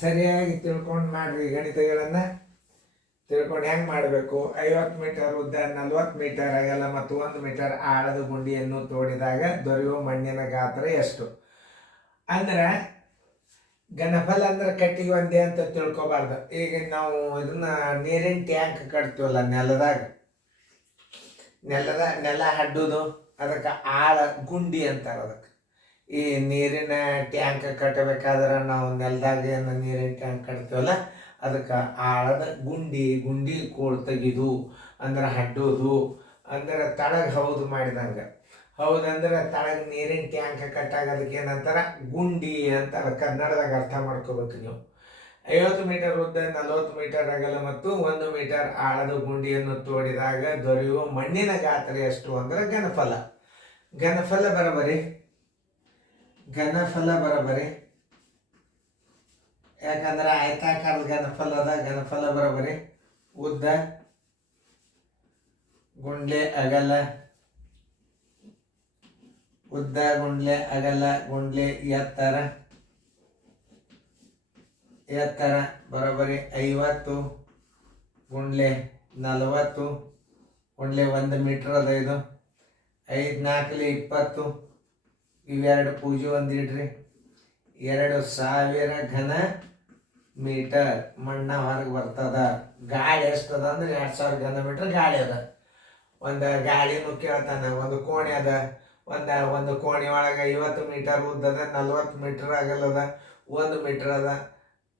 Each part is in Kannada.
ಸರಿಯಾಗಿ ತಿಳ್ಕೊಂಡು ಮಾಡ್ರಿ ಗಣಿತಗಳನ್ನು. ತಿಳ್ಕೊಂಡು ಹೆಂಗೆ ಮಾಡಬೇಕು. 50 ಮೀಟರ್ ಉದ್ದ, 40 ಮೀಟರ್ ಅಗಲ ಮತ್ತು 1 ಮೀಟರ್ ಆಳದ ಗುಂಡಿಯನ್ನು ತೋಡಿದಾಗ ದೊರೆಯುವ ಮಣ್ಣಿನ ಗಾತ್ರ ಎಷ್ಟು? ಅಂದ್ರೆ ಘನಫಲ ಅಂದ್ರೆ ಕಟ್ಟಿಗೆ ಒಂದೇ ಅಂತ ತಿಳ್ಕೊಬಾರ್ದು. ಈಗ ನಾವು ಇದನ್ನ ನೀರಿನ ಟ್ಯಾಂಕ್ ಕಟ್ತೀವಲ್ಲ ನೆಲ ಹಡ್ಡುದು, ಅದಕ್ಕೆ ಆಳ ಗುಂಡಿ ಅಂತಾರೆ. ಅದಕ್ಕೆ ಈ ನೀರಿನ ಟ್ಯಾಂಕ್ ಕಟ್ಟಬೇಕಾದ್ರೆ ನಾವು ನೆಲದಾಗ ಏನು ನೀರಿನ ಟ್ಯಾಂಕ್ ಕಟ್ತೀವಲ್ಲ ಅದಕ್ಕೆ ಆಳದ ಗುಂಡಿ ಕೋಳು ತೆಗಿದು ಅಂದ್ರೆ ಹಡ್ಡೋದು ಅಂದ್ರೆ ತಳಗ ಹೌದು ಮಾಡಿದಂಗೆ. ಹೌದಂದ್ರೆ ತಳಗ ನೀರಿನ ಟ್ಯಾಂಕ್ ಕಟ್ಟಾಗ ಅದಕ್ಕೆ ಏನಂತಾರ ಗುಂಡಿ ಅಂತಾರೆ. ಕನ್ನಡದಾಗ ಅರ್ಥ ಮಾಡ್ಕೋಬೇಕು ನೀವು. 50 ಮೀಟರ್ ಉದ್ದ, 40 ಮೀಟರ್ ಅಗಲ ಮತ್ತು 1 ಮೀಟರ್ ಆಳದ ಗುಂಡಿಯನ್ನು ತೋಡಿದಾಗ ದೊರೆಯುವ ಮಣ್ಣಿನ ಗಾತ್ರ ಎಷ್ಟು ಅಂದ್ರೆ ಘನಫಲ. ಘನಫಲ ಬರಬರಿ. ಯಾಕಂದ್ರೆ ಆಯತಾಕಾರದ ಘನಫಲ ಅದ. ಘನಫಲ ಬರಬರಿ. ಉದ್ದ ಗುಂಡ್ಲೆ ಅಗಲ, ಉದ್ದ ಗುಂಡ್ಲೆ ಅಗಲ ಗುಂಡ್ಲೆ ಎತ್ತರ ಬರೋಬ್ಬರಿ 50 ಗುಂಡ್ಲೆ 40 ಗುಂಡ್ಲೆ 1 ಮೀಟರ್ ಅದ. ಇದು 5 4 20. ಇವೆರಡು ಪೂಜೆ ಒಂದಿಡ್ರಿ. 2000 ಘನ ಮೀಟರ್ ಮಣ್ಣ ಹೊರಗೆ ಬರ್ತದ. ಗಾಳಿ ಎಷ್ಟದ ಅಂದ್ರೆ 2000 ಘನ ಮೀಟರ್ ಗಾಳಿ ಅದ. ಒಂದು ಗಾಳಿನೂ ಕೇಳ್ತಾನೆ. ಒಂದು ಕೋಣೆ ಅದ. ಒಂದು ಕೋಣೆ ಒಳಗೆ 50 ಮೀಟರ್ ಉದ್ದದ, 40 ಮೀಟರ್ ಅಗಲದ, 1 ಮೀಟರ್ ಅದ,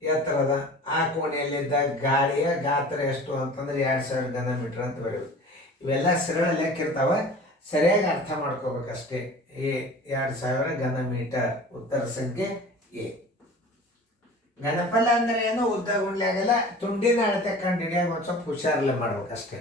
ಎತ್ತರ ಅದ. ಆ ಕೋಣೆಯಲ್ಲಿದ್ದ ಗಾಳಿಯ ಗಾತ್ರ ಎಷ್ಟು ಅಂತಂದ್ರೆ 2000 ಘನ ಮೀಟರ್ ಅಂತ ಬರೀಬೇಕು. ಇವೆಲ್ಲ ಸರಳ ಲೆಕ್ಕ ಇರ್ತಾವ, ಸರಿಯಾಗಿ ಅರ್ಥ ಮಾಡ್ಕೋಬೇಕಷ್ಟೇ. 2000 ಘನ ಮೀಟರ್ ಉತ್ತರ ಸಂಖ್ಯೆ ಎ. ಘನಫಲ ಅಂದ್ರೆ ಏನು? ಉದ್ದ ಗುಂಡ್ಲೆ ಆಗಲ್ಲ. ತುಂಡಿನ ಅಳತೆ ಕಂಡು ಹಿಡಿಯಾಗ ಒಂದು ಸ್ವಲ್ಪ ಹುಷಾರಲ್ಲೇ ಮಾಡ್ಬೇಕಷ್ಟೇ.